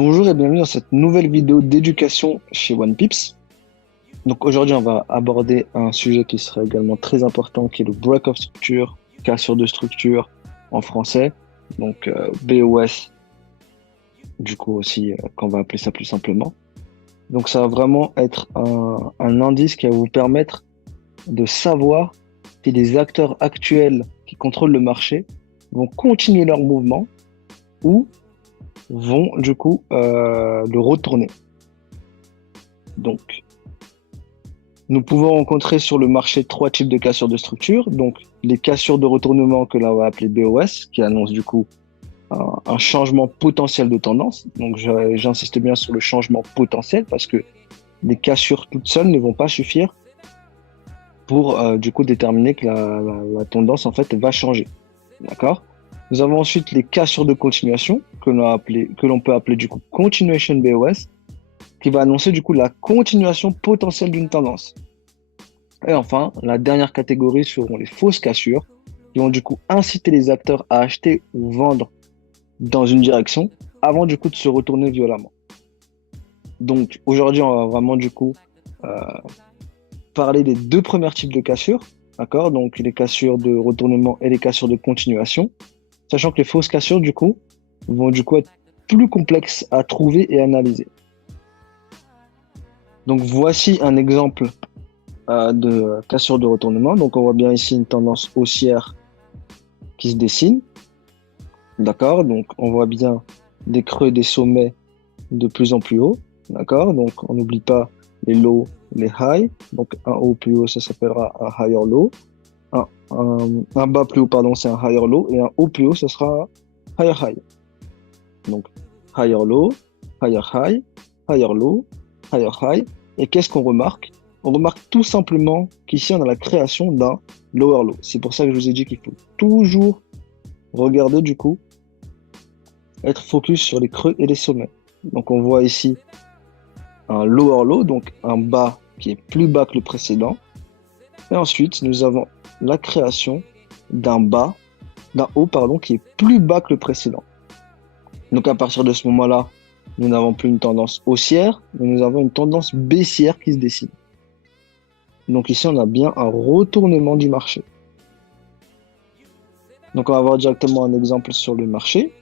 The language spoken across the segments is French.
Bonjour et bienvenue dans cette nouvelle vidéo d'éducation chez OnePips. Donc aujourd'hui, on va aborder un sujet qui sera également très important, qui est le break of structure, cassure de structure en français, donc BOS, du coup aussi, qu'on va appeler ça plus simplement. Donc ça va vraiment être un indice qui va vous permettre de savoir si les acteurs actuels qui contrôlent le marché vont continuer leur mouvement ou vont du coup le retourner. Donc, nous pouvons rencontrer sur le marché trois types de cassures de structure. Donc, les cassures de retournement que l'on va appeler BOS, qui annoncent du coup un changement potentiel de tendance. Donc, j'insiste bien sur le changement potentiel parce que les cassures toutes seules ne vont pas suffire pour du coup déterminer que la tendance en fait va changer. D'accord? Nous avons ensuite les cassures de continuation que l'on peut appeler du coup continuation BOS, qui va annoncer du coup la continuation potentielle d'une tendance. Et enfin, la dernière catégorie seront les fausses cassures, qui vont du coup inciter les acteurs à acheter ou vendre dans une direction avant du coup de se retourner violemment. Donc aujourd'hui, on va vraiment du coup euh, parler des deux premiers types de cassures, d'accord? Donc les cassures de retournement et les cassures de continuation, sachant que les fausses cassures du coup vont du coup être plus complexes à trouver et analyser. Donc voici un exemple de cassure de retournement. Donc on voit bien ici une tendance haussière qui se dessine. D'accord? Donc, on voit bien des creux, des sommets de plus en plus hauts. D'accord? Donc, on n'oublie pas les lows, les highs. Donc, un haut plus haut, ça s'appellera un higher low. Un bas plus haut, pardon, c'est un higher low. Et un haut plus haut, ça sera un higher high. Donc, higher low, higher high, higher low, higher high. Et qu'est-ce qu'on remarque? On remarque tout simplement qu'ici, on a la création d'un lower low. C'est pour ça que je vous ai dit qu'il faut toujours regarder du coup être focus sur les creux et les sommets. Donc on voit ici un lower low, donc un bas qui est plus bas que le précédent. Et ensuite, nous avons la création d'un haut, pardon, qui est plus bas que le précédent. Donc à partir de ce moment-là, nous n'avons plus une tendance haussière, mais nous avons une tendance baissière qui se dessine. Donc ici, on a bien un retournement du marché. Donc on va voir directement un exemple sur le marché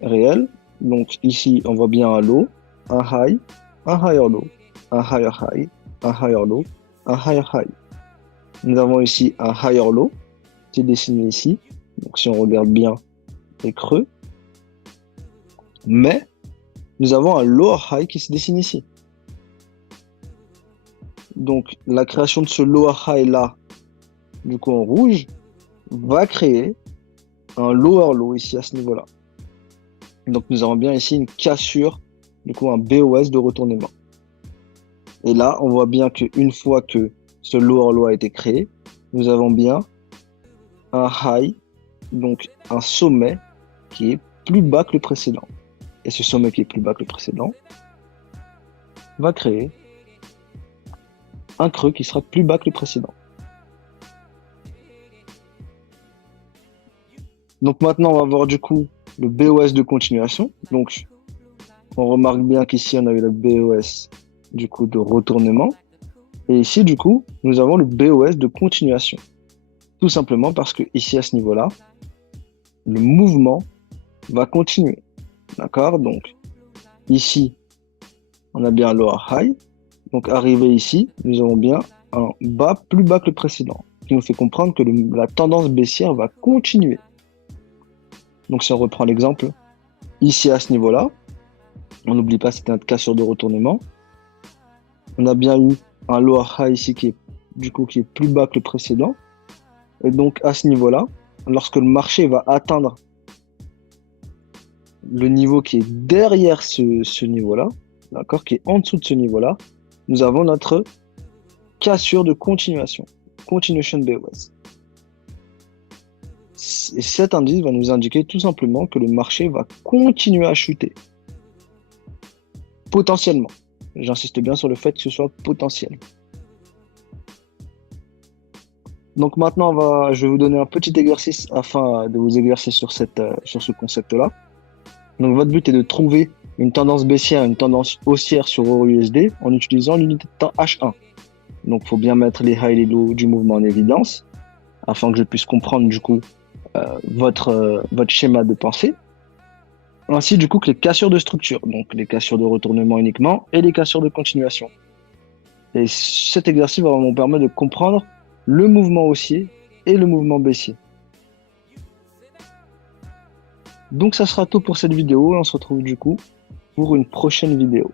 réel. Donc ici, on voit bien un low, un high, un higher low, un higher high, un higher low, un higher high. Nous avons ici un higher low qui est dessiné ici. Donc si on regarde bien les creux, mais nous avons un lower high qui se dessine ici. Donc la création de ce lower high là, du coup en rouge, va créer un lower low ici à ce niveau-là. Donc nous avons bien ici une cassure, du coup un BOS de retournement. Et là, on voit bien qu'une fois que ce lower low a été créé, nous avons bien un high, donc un sommet qui est plus bas que le précédent. Et ce sommet qui est plus bas que le précédent va créer un creux qui sera plus bas que le précédent. Donc maintenant, on va voir du coup le BOS de continuation. Donc, on remarque bien qu'ici, on a eu le BOS du coup de retournement. Et ici, du coup, nous avons le BOS de continuation. Tout simplement parce que ici, à ce niveau-là, le mouvement va continuer. D'accord? Donc, ici, on a bien un lower high. Donc, arrivé ici, nous avons bien un bas plus bas que le précédent, qui nous fait comprendre que la tendance baissière va continuer. Donc, si on reprend l'exemple, ici, à ce niveau-là, on n'oublie pas, c'était un cassure de retournement. On a bien eu un lower high ici qui est, du coup, qui est plus bas que le précédent. Et donc, à ce niveau-là, lorsque le marché va atteindre le niveau qui est derrière ce niveau-là, d'accord, qui est en dessous de ce niveau-là, nous avons notre cassure de continuation, continuation BOS. Et cet indice va nous indiquer tout simplement que le marché va continuer à chuter. Potentiellement. J'insiste bien sur le fait que ce soit potentiel. Donc maintenant, je vais vous donner un petit exercice afin de vous exercer sur ce concept-là. Donc votre but est de trouver une tendance baissière, une tendance haussière sur EURUSD en utilisant l'unité de temps H1. Donc, il faut bien mettre les highs et les lows du mouvement en évidence afin que je puisse comprendre du coup votre schéma de pensée. Ainsi du coup que les cassures de structure, donc les cassures de retournement uniquement et les cassures de continuation. Et cet exercice va me permettre de comprendre le mouvement haussier et le mouvement baissier. Donc ça sera tout pour cette vidéo et on se retrouve du coup pour une prochaine vidéo.